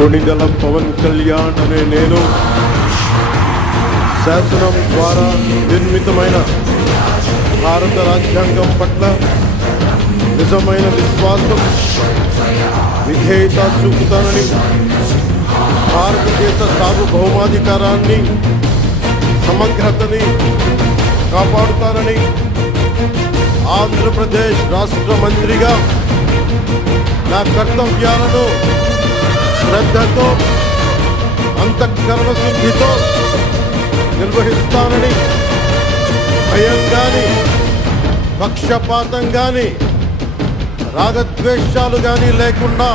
కొణిదెల పవన్ కళ్యాణ్ అనే నేను శాసనం ద్వారా నిర్మితమైన భారత రాజ్యాంగం పట్ల నిజమైన విశ్వాసం, విధేయత చూపుతానని, భారతదేశ సార్వభౌమాధికారాన్ని, సమగ్రతని కాపాడుతానని ఆంధ్రప్రదేశ్ రాష్ట్ర మంత్రిగా నా కర్తవ్యాలను శ్రద్ధతో, అంతఃకరణ శుద్ధితో నిర్వహిస్తానని, భయం కానీ, పక్షపాతం కానీ, రాగద్వేషాలు కానీ లేకుండా